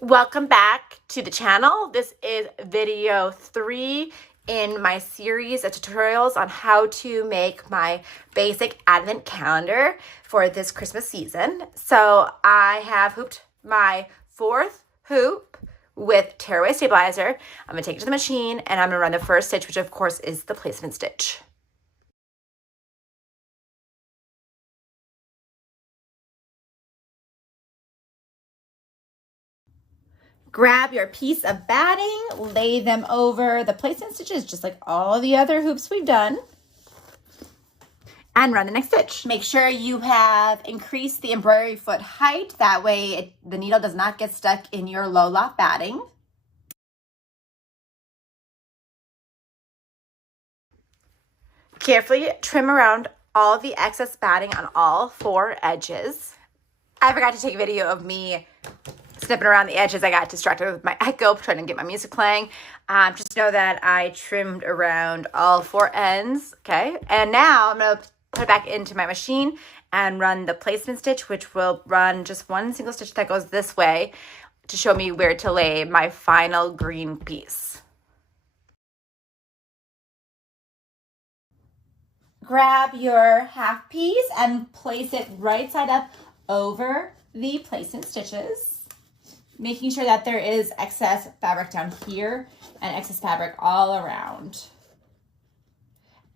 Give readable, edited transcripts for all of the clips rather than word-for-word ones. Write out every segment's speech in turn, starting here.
Welcome back to the channel. This is video 3 in my series of tutorials on how to make my basic advent calendar for this Christmas season. So I have hooped my 4th hoop with tearaway stabilizer. I'm going to take it to the machine and I'm going to run the first stitch, which of course is the placement stitch. Grab your piece of batting, lay them over the placement stitches just like all the other hoops we've done, and run the next stitch. Make sure you have increased the embroidery foot height. That way the needle does not get stuck in your low loft batting. Carefully trim around all the excess batting on all 4 edges. I forgot to take a video of me snipping around the edges. I got distracted with my Echo trying to get my music playing. Just know that I trimmed around all 4 ends. Okay, and now I'm gonna put it back into my machine and run the placement stitch, which will run just one single stitch that goes this way to show me where to lay my final green piece. Grab your half piece and place it right side up over the placement stitches, making sure that there is excess fabric down here and excess fabric all around.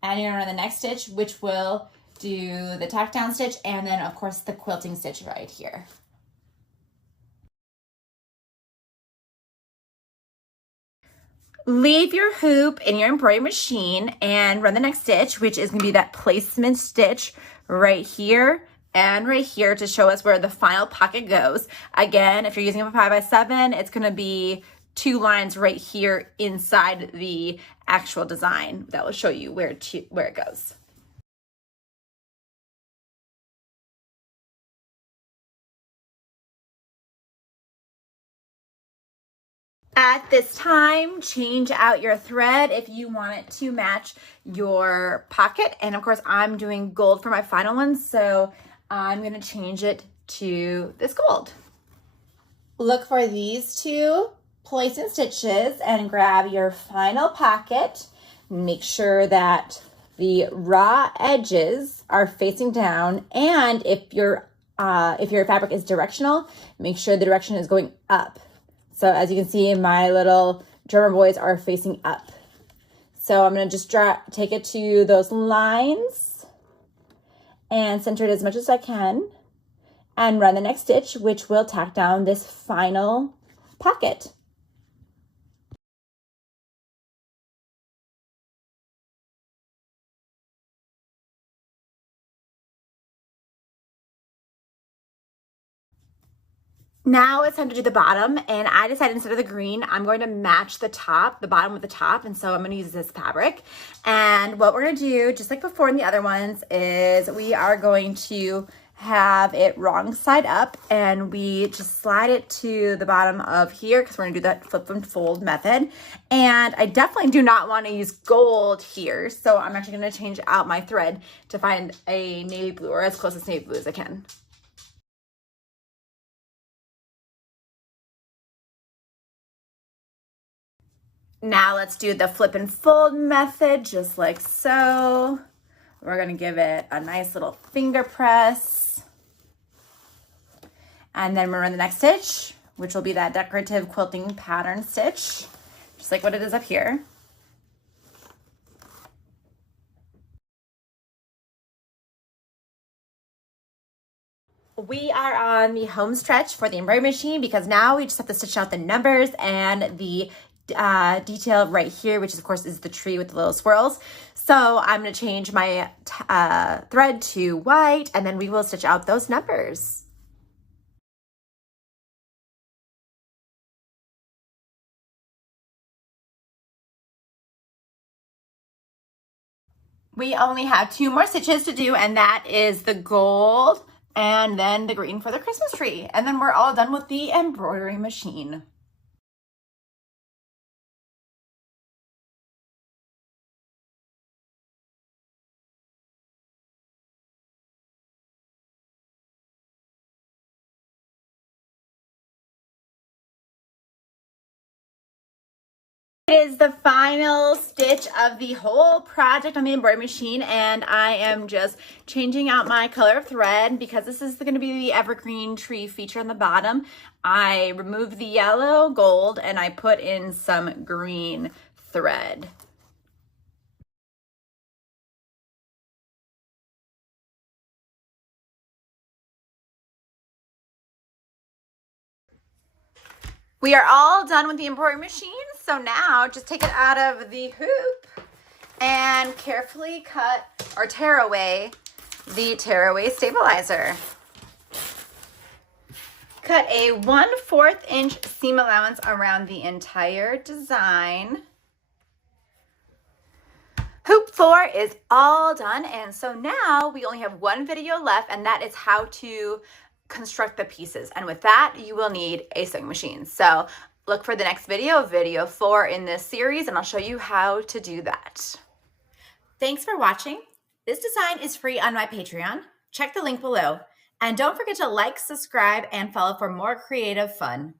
And you're gonna run the next stitch, which will do the tack down stitch and then of course the quilting stitch right here. Leave your hoop in your embroidery machine and run the next stitch, which is gonna be that placement stitch right here and right here to show us where the final pocket goes. Again, if you're using a 5x7, it's gonna be 2 lines right here inside the actual design that will show you where it goes. At this time, change out your thread if you want it to match your pocket. And of course, I'm doing gold for my final one, so I'm going to change it to this gold. Look for these 2 placement stitches and grab your final pocket. Make sure that the raw edges are facing down, and if your fabric is directional, make sure the direction is going up. So as you can see, my little drummer boys are facing up. So I'm going to just take it to those lines and center it as much as I can and run the next stitch, which will tack down this final pocket. Now it's time to do the bottom, and I decided instead of the green, I'm going to match the top, the bottom with the top, and so I'm going to use this fabric. And what we're going to do, just like before in the other ones, is we are going to have it wrong side up, and we just slide it to the bottom of here because we're going to do that flip and fold method. And I definitely do not want to use gold here, so I'm actually going to change out my thread to find a navy blue, or as close as navy blue as I can. Now let's do the flip and fold method, just like so. We're gonna give it a nice little finger press. And then we'll run the next stitch, which will be that decorative quilting pattern stitch, just like what it is up here. We are on the home stretch for the embroidery machine because now we just have to stitch out the numbers and the detail right here, which of course is the tree with the little swirls. So I'm going to change my thread to white, and then we will stitch out those numbers. We only have 2 more stitches to do, and that is the gold and then the green for the Christmas tree. And then we're all done with the embroidery machine. Is the final stitch of the whole project on the embroidery machine, and I am just changing out my color of thread because this is going to be the evergreen tree feature on the bottom. I removed the yellow gold and I put in some green thread. We are all done with the embroidery machine, so now just take it out of the hoop and carefully cut or tear away the tearaway stabilizer. Cut a 1/4 inch seam allowance around the entire design. Hoop 4 is all done, and so now we only have one video left, and that is how to construct the pieces. And with that, you will need a sewing machine. So look for the next video, video 4 in this series, and I'll show you how to do that. Thanks for watching. This design is free on my Patreon. Check the link below. And don't forget to like, subscribe, and follow for more creative fun.